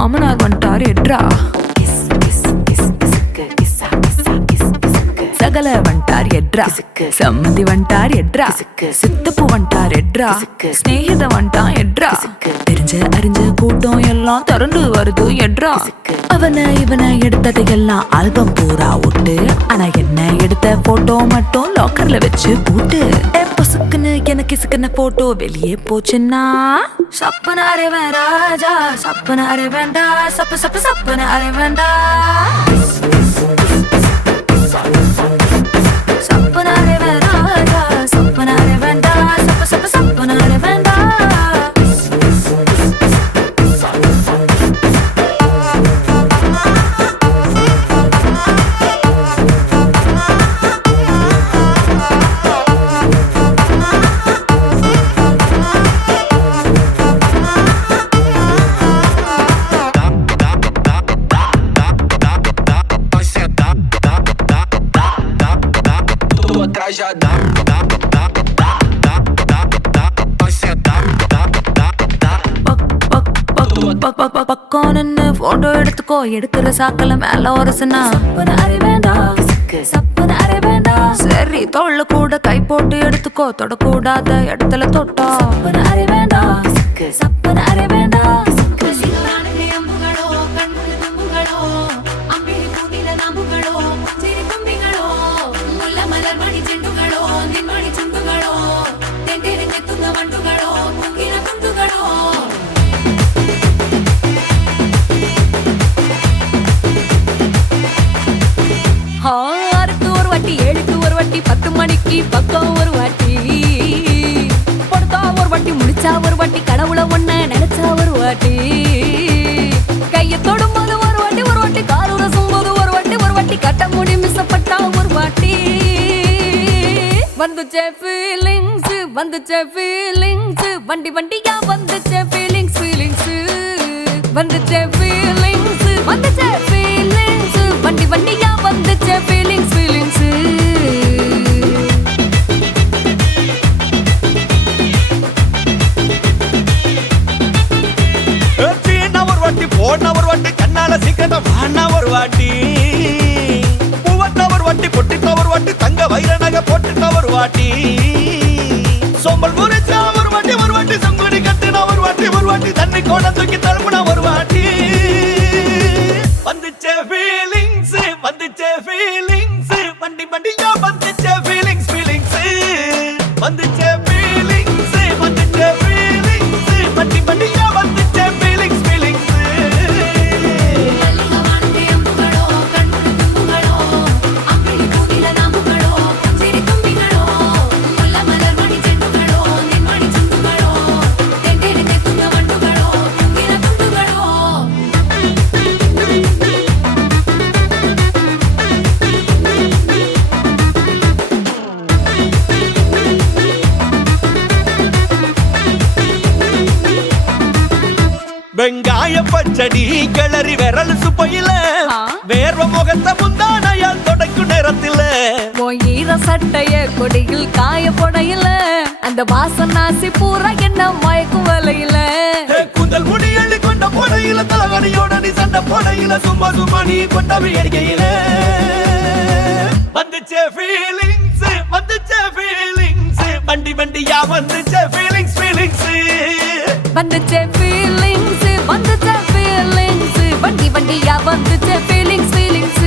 மாமனார் வந்துட்டாரு எட்ரா. சகல வந்துட்டார் எட்ரா. சம்மந்தி வந்துட்டார் எட்ரா. சித்தப்பு வந்துட்டார் எட்ரா. ஸ்நேகித வந்துட்டான் எட்ரா. தெரிஞ்ச அறிஞ்ச கூட்டம் எல்லாம் திரண்டு வருது எட்ரா. அவனை இவனை எடுத்ததையெல்லாம் ஆல்பம் பூரா விட்டு, ஆனா என்ன எடுத்த போட்டோ மட்டும் லாக்கர்ல வச்சு பூட்டு. பொசுக்குன்னு எனக்கு இசுக்குன போட்டோ வெளியே போச்சுன்னா சப்பன அரைவேன் ராஜா, சப்பன அரைவேண்டா, சப்பு சப்பு சப்பன அரைவேண்டா. சப்பன அரைவேன் ராஜா, சப்பன அரைவேண்டா, சப்பு சப்பு சப்பன அரைவேண்டா. Já dá, dá, dá, dá, dá, dá, dá. Vai sentar, dá, dá, dá. பக்கம் நின்னு போட்டோ எடுத்துக்கோ, எடுக்கிற சாக்கல மேல ஒரசுனா சப்பன அரைவேண்டா, சப்பன அரைவேண்டா. சரி தோள்ல கூட கை போட்டு எடுத்துக்கோ, தொடக்கூடாத இடத்துல தொட்டா சப்பன அரைவேண்டா, சப்பன அரைவேண்டா. ஆறுக்கு ஒரு வாட்டி, ஏழுக்கு ஒரு வாட்டி, 10 மணிக்கு பக்கம் ஒரு வாட்டி, படுத்தா ஒரு வாட்டி, முடிச்சா ஒரு வாட்டி, கடவுளை ஒண்ண நினைச்சா ஒரு வாட்டி, கைய தொடும்போது ஒரு வாட்டி, ஒரு வாட்டி கால் உரசும் போது ஒரு வாட்டி, ஒரு வாட்டி கட்ட முடி மிஸ்ஸப்பட்டா ஒரு வாட்டி. வந்துச்சே ஃபீலிங்ஸ், வந்துச்சே ஃபீலிங்ஸ், வண்டி வண்டியா வந்துச்சே ஃபீலிங்ஸ், ஃபீலிங்ஸ் வந்துச்சே ஃபீலிங்ஸ், வந்துச்சே ஃபீலிங்ஸ், வண்டி வண்டியா வந்துச்சே ஃபீலிங்ஸ், ஃபீலிங்ஸ். ஒரு வாட்டி போன ஒரு வாட்டி, கண்ணால சீக்கிரமா வானா ஒரு வாட்டி, பூவட்ட ஒரு வாட்டி, பொட்டிட்ட ஒரு வாட்டி, தங்க வைர நகை போட்டுட்ட ஒரு வாட்டி, சோம்பல் முறிச்சா ஒரு வாட்டி, ஒரு வாட்டி சங்குடி கட்டின ஒரு வாட்டி, ஒரு வாட்டி தண்ணி கோட தூக்கி தழுப்புன ஒரு வாட்டி. வந்துச்சே ஃபீலிங்ஸ், வந்துச்சே ஃபீலிங்ஸ், வண்டி வண்டியா வந்துச்சே ஃபீலிங்ஸ், ஃபீலிங்ஸ் வந்துச்சே ஃபீலிங்ஸ், வந்துச்சே ஃபீலிங்ஸ், வண்டி வண்டியா வந்துச்சே ஃபீலிங்ஸ், ஃபீலிங்ஸ். வெங்காய பச்சடி கிளறி விரல் சுப்பையில, வேர்வ முகத்தை முந்தானையால் தொடக்கும் நேரத்தில், ஈர சட்டைய கொடியில் காய போடையில, அந்த வாசனாசி பூரா என்ன மயக்கும் வலையில, கூந்தல் முடி அள்ளி கொண்ட போடையில, தலகடியோட நீ சண்டை போடையில, சும்மா சும்மா நீ கொண்டவி அடிக்கையில. வந்துச்சே ஃபீலிங்ஸ், வந்துச்சே ஃபீலிங்ஸ், வண்டி வண்டியா வந்துச்சே ஃபீலிங்ஸ், ஃபீலிங்ஸ் வந்துச்சே ஃபீலிங்ஸ், வந்துச்சே ஃபீலிங்ஸ், வண்டி வண்டியா வந்துச்சே ஃபீலிங்ஸ், ஃபீலிங்ஸ்.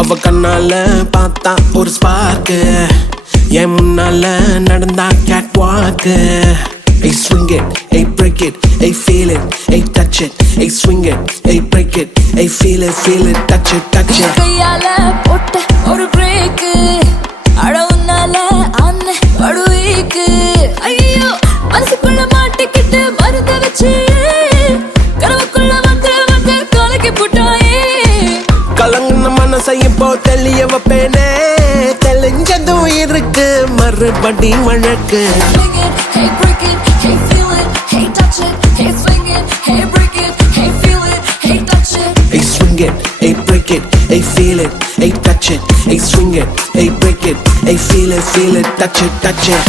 அவ கண்ணால பார்த்தா ஒரு ஸ்பார்க்கு, என் முன்னால நடந்தா கேட் வாக்கு, hey swing it, hey break it, hey feel it, hey touch it, hey swing it, hey break it, hey feel it, touch it, touch it. கையால போட்ட ஒரு பிரேக் அடவுனால அண்ண படுவீக்கு ஐயோ மனசுக்குள்ள மாட்டிக்கிட்டு மருந்த வச்சு கனவுக்குள்ள வந்து கலக்கி போட்டாயே கலங்கின மனசை இப்போ தெளிய வைப்பேனே தெளிஞ்சதும் இருக்கு மறுபடி வழக்கு Hey break it, hey feel it, hey touch it, hey swing it, hey break it, hey feel it, hey touch it. Hey swing it, hey break it, hey feel it, hey touch it, hey swing it, hey break it, hey feel it, touch it, touch it.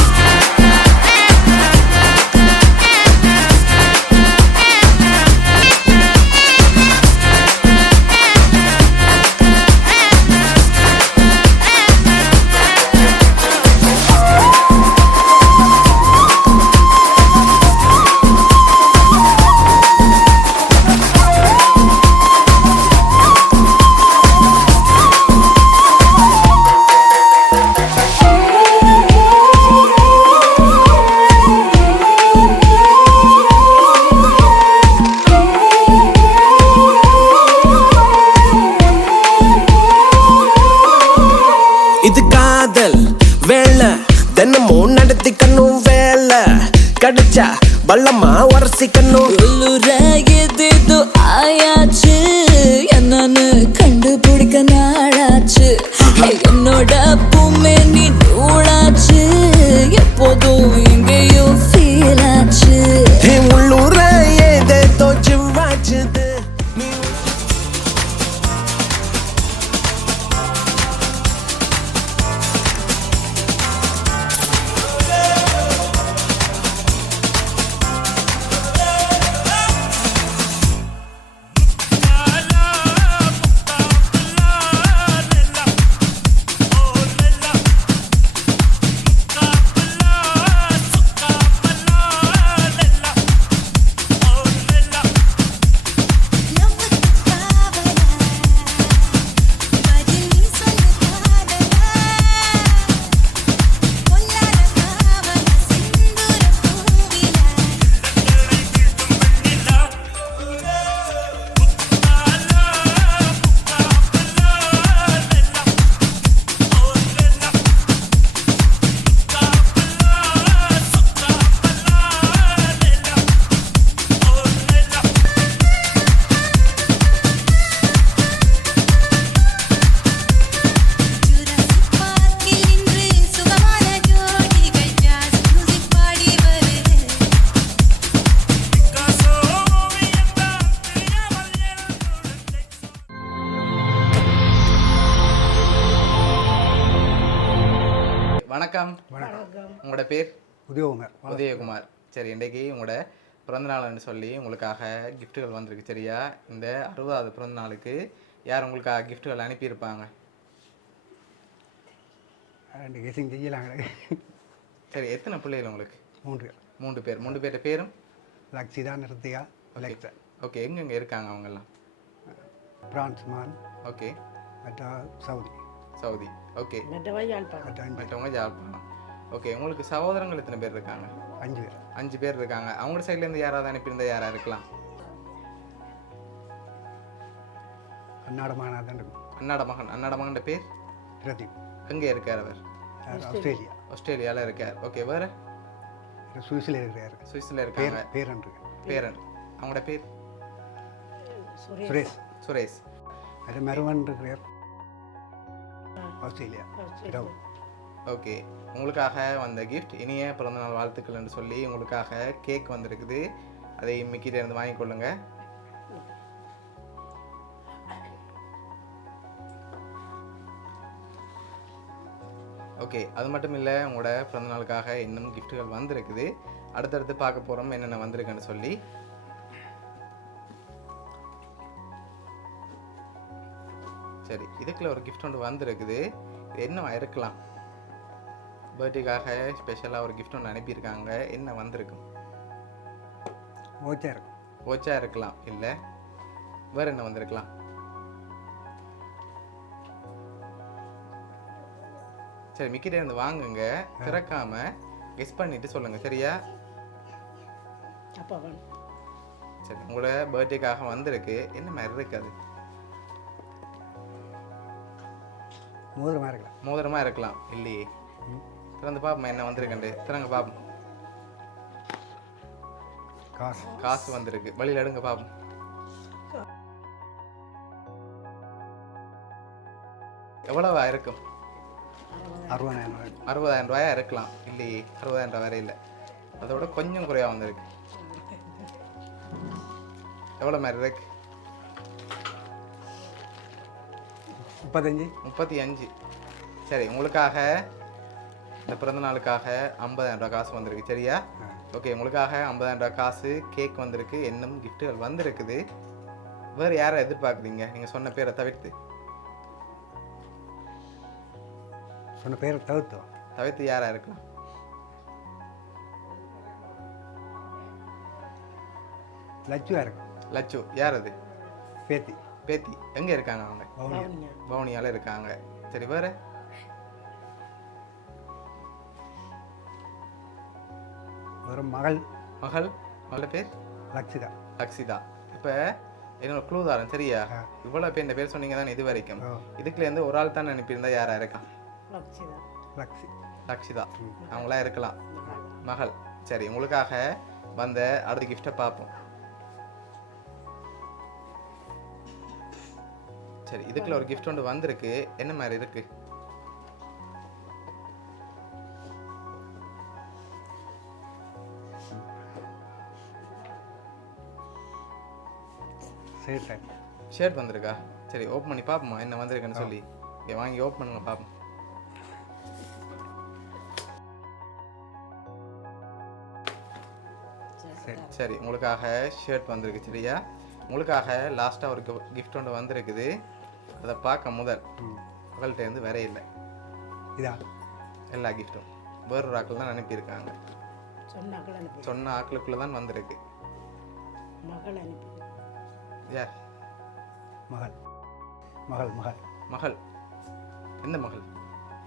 இது காதல் வேலை தினமும் நடத்திக்கணும் வேலை கிடைச்சா பள்ளமா உரசிக்கணும் உள்ளுர எதேதோ ஆயாச்சு என்னன்னு கண்டுபிடிக்க நாளாச்சு என்னோட பூமே நீ நூலாச்சு எப்போதும் எங்கேயோ ஃபீல் ஆச்சு உள்ளூர ஏதேதோ ஜிவ்வாச்சுது வணக்கம். உங்களோட பேர்? உதயகுமார். உதயகுமார். சரி, இன்றைக்கு உங்களோட பிறந்தநாள்னு சொல்லி உங்களுக்காக கிஃப்ட்டுகள் வந்திருக்கு. சரியா? இந்த 60வது பிறந்த நாளுக்கு யார் உங்களுக்காக கிஃப்ட்டுகள் அனுப்பியிருப்பாங்க? சரி, எத்தனை பிள்ளைகள் உங்களுக்கு? 3 பேர். 3 பேர்ட்ட பேரும்? லக்ஷிதா, நிருத்தியா, அலெக்சா. ஓகே, எங்கெங்கே இருக்காங்க அவங்கெல்லாம்? பிரான்ஸ், மான். ஓகே. சவுதி. ஓகே. மற்றவங்க யாழ்ப்பாணம். ஓகே, உங்களுக்கு சகோதரங்கள் எத்தனை பேர் இருக்காங்க? 5 பேர். 5 பேர் இருக்காங்க. அவங்களோட சைட்லேருந்து யாராவது அனுப்பியிருந்தா யாராக இருக்கலாம்? அன்னாட மகன். அன்னாட மகன் பேர்? பிரதீப். எங்கே இருக்கார் அவர்? ஆஸ்திரேலியாவில் இருக்கார். ஓகே, வேறு? சுவிஸில் இருக்காங்க. பேரன். அவங்களோட பேர்? சுரேஷ். அது மருவன் இருக்கிறார், ஆஸ்திரேலியா. ஓகே, உங்களுக்காக வந்த கிஃப்ட் இனிய பிறந்தநாள் வாழ்த்துக்கள் என்று சொல்லி உங்களுக்காக கேக் வந்திருக்குது. அதை மிக்கிட்ட இருந்து வாங்கிக்கொள்ளுங்க. ஓகே, அது மட்டும் இல்லை, உங்களோட பிறந்தநாளுக்காக இன்னும் கிஃப்ட்டுகள் வந்திருக்குது. அடுத்தடுத்து பார்க்க போகிறோம் என்னென்ன வந்திருக்குன்னு சொல்லி. சரி, இதுக்குள்ள ஒரு கிஃப்ட் ஒன்று வந்திருக்குது. இது என்னவா இருக்கலாம்? பர்த்டேக்காக ஸ்பெஷலாக ஒரு கிஃப்ட் ஒன்று அனுப்பியிருக்காங்க. என்ன வந்திருக்கும்? ஓச்சா இருக்கலாம். இல்லை, வேறு என்ன வந்திருக்கலாம்? சரி, மிக்கிட்ட இருந்து வாங்குங்க, திறக்காம கெஸ் பண்ணிட்டு சொல்லுங்க. சரியா? அப்பா வேணும். சரி உங்களோட பர்த்டேக்காக வந்திருக்கு, என்ன மாதிரி இருக்காது? மோதிரமாக இருக்கலாம். மோதிரமாக இருக்கலாம் இல்லையே. திறந்து பாப்போம் என்ன வந்திருக்கண்டு. திறங்க பாப்போம். காசு காசு வந்திருக்கு, வழியில் எடுங்க பாப்போம். எவ்வளவா இருக்கும்? 60,000 ரூபாய். 60,000 ரூபாயா இருக்கலாம் இல்லையே. 60,000 ரூபாய் வரை இல்லை, அதோட கொஞ்சம் குறையாக வந்திருக்கு. எவ்வளோ மாதிரி இருக்கு? 35. 35. சரி உங்களுக்காக இந்த பிறந்த நாளுக்காக 50,000 ரூபாய் காசு வந்திருக்கு சரியா? ஓகே உங்களுக்காக 50,000 ரூபாய் காசு, கேக் வந்திருக்கு, இன்னும் கிஃப்ட்டுகள் வந்திருக்குது. வேறு யாரை எதிர்பார்க்குறீங்க நீங்கள் சொன்ன பேரை தவிர்த்து? சொன்ன பேரை தவிர்த்தோம். தவிர்த்து யாராக இருக்கலாம்? லட்சுவா இருக்கும். லட்சு யார் அது? பேத்தி. பேத்தி எங்கே இருக்காங்க அவங்க? பவுனியா. பவுனியால இருக்காங்க. சரி வேறு? ஒரு மகள். மகளோட பேர்? லட்சிதா. லக்ஷிதா. இப்போ என்னோட க்ளூ தாரன் சரியா? இவ்வளோ பேர் இந்த பேர் சொன்னீங்க தானே இது வரைக்கும். இதுக்குலேருந்து ஒரு ஆள் தான் அனுப்பியிருந்தா யாரா இருக்கா? லட்சிதா. லக்ஷிதா அவங்களா இருக்கலாம். மகள். சரி உங்களுக்காக வந்த அடுத்த கிஃப்டை பார்ப்போம். சரி இதுக்குள்ள ஒரு கிஃப்ட் ஒன்று வந்திருக்கு, என்ன மாதிரி இருக்கு? ஷர்ட் வந்திருக்கா? சரி ஓப்பன் பண்ணி பார்ப்போமா என்ன வந்திருக்குன்னு சொல்லி. ஓகே வாங்கி ஓப்பன் பண்ணுங்க பார்ப்போம். சரி உங்களுக்காக ஷர்ட் வந்திருக்கு சரியா? உங்களுக்காக லாஸ்ட்டாக ஒரு கிஃப்ட் ஒன்று வந்திருக்குது, அதை பார்க்க முதல் மகள்கிட்ட இருந்து வேற இல்லை. இதா எல்லா கிஃப்ட்டும் வேறொரு ஆக்கள் தான் அனுப்பியிருக்காங்க. சொன்ன ஆக்களுக்குள்ளே தான் வந்திருக்கு. மகள் அனுப்பி. யார்? மகள். மகள் மகள் மகள். எந்த மகள்?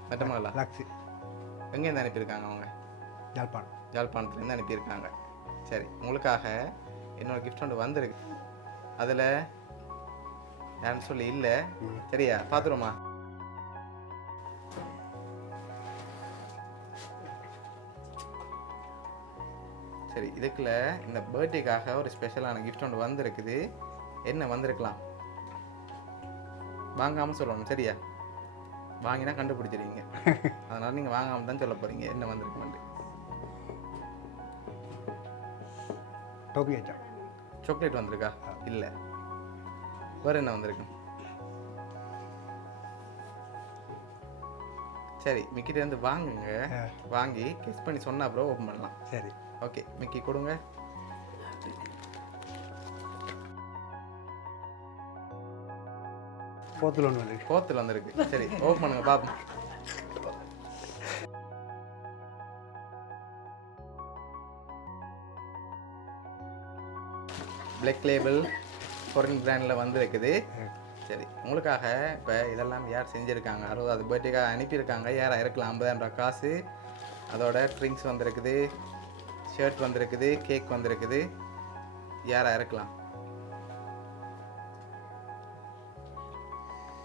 மற்ற மகளா? லக்ஷி. எங்கேருந்து அனுப்பியிருக்காங்க அவங்க? யாழ்ப்பாணம். யாழ்ப்பாணத்துலேருந்து அனுப்பியிருக்காங்க. சரி உங்களுக்காக என்னோட கிஃப்ட் ஒன்று வந்திருக்கு, அதில் யாருன்னு சொல்லி இல்லை சரியா? பார்த்துருமா? சரி இதுக்குள்ள இந்த பர்த்டேக்காக ஒரு ஸ்பெஷலான கிஃப்ட் ஒன்று வந்திருக்குது, என்ன வந்திருக்கலாம்? வாங்காமல் சொல்லணும் சரியா? வாங்கினா கண்டுபிடிச்சிருவீங்க, அதனால் நீங்கள் வாங்காமல் தான் சொல்ல போகிறீங்க என்ன வந்திருக்குமெண்டு. டோபி ஐட்டம். சாக்லேட் வந்திருக்கா? இல்லை. வேறு என்ன வந்திருக்கு? சரி மிக்கிட்டேருந்து வாங்குங்க, வாங்கி கெஸ் பண்ணி சொன்னா அப்புறம் ஓப்பன் பண்ணலாம். சரி ஓகே மிக்கி கொடுங்க. போத்தில் ஒன்று வந்து. போத்தில் வந்திருக்கு. சரி ஓப்பன் பண்ணுங்க பார்ப்போம். பிளாக் லேபிள் ஃபாரின் பிராண்டில் வந்திருக்குது. சரி உங்களுக்காக இப்போ இதெல்லாம் யார் செஞ்சுருக்காங்க? 60வது பர்த்டேக்காக அனுப்பியிருக்காங்க. யாராக இருக்கலாம்? 50,000 ரூபாய் காசு, அதோட ட்ரிங்க்ஸ் வந்திருக்குது, ஷர்ட் வந்திருக்குது, கேக் வந்திருக்குது. யாராக இருக்கலாம்?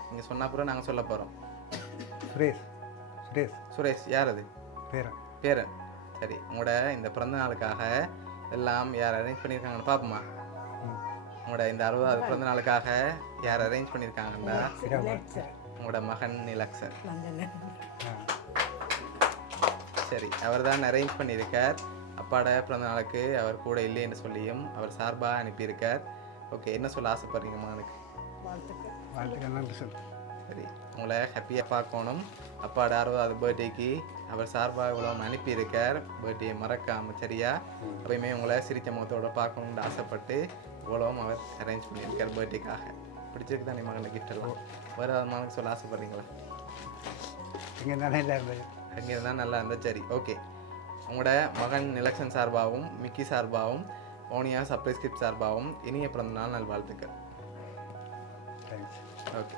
நீங்கள் சொன்ன அப்புறம் நாங்கள் சொல்ல போகிறோம். சுரேஷ். சுரேஷ். சுரேஷ் யார் அது? பேரன். பேரன். சரி உங்களோட இந்த பிறந்த நாளுக்காக எல்லாம் யார் அரேஞ்ச் பண்ணியிருக்காங்கன்னு பார்ப்போமா? உங்களோட இந்த 60வது பிறந்த நாளுக்காக யார் அரேஞ்ச் பண்ணியிருக்காங்கன்னா உங்களோட மகன் நிலக்ஷன். சரி அவர் தான் அரேஞ்ச் பண்ணியிருக்கார். அப்பாட பிறந்த நாளுக்கு அவர் கூட இல்லைன்னு சொல்லியும் அவர் சார்பாக அனுப்பியிருக்கார். ஓகே என்ன சொல்ல ஆசைப்படுறீங்க மகனுக்கு? சரி உங்களை ஹாப்பியாக பார்க்கணும். அப்பாட 60வது பர்த்டேக்கு அவர் சார்பாக இவ்வளோ அனுப்பியிருக்கார். பர்த்டே மறக்காமல் சரியா? எப்பயுமே உங்களை சிரித்த முகத்தோடு பார்க்கணுன்னு ஆசைப்பட்டு இவ்வளவும் அவர் அரேஞ்ச் பண்ணியிருக்கார் பர்த்டேக்காக. பிடிச்சிருக்கு தான் மகனை கிஃப்ட் எல்லாம். வேறு மகனுக்கு சொல்ல ஆசைப்படுறீங்களா? இங்கே தானே இல்லை இருந்தது. அங்கே இருந்தால் நல்லா இருந்தால் சரி. ஓகே உங்களோட மகன் நிலக்ஷன் சார்பாகவும் மிக்கி சார்பாகவும் ஓனியா சர்ப்ரைஸ் கிஃப்ட் சார்பாகவும் இனிய பிறந்த நாள் நல்வாழ்த்துக்கள். தேங்க்ஸ். ஓகே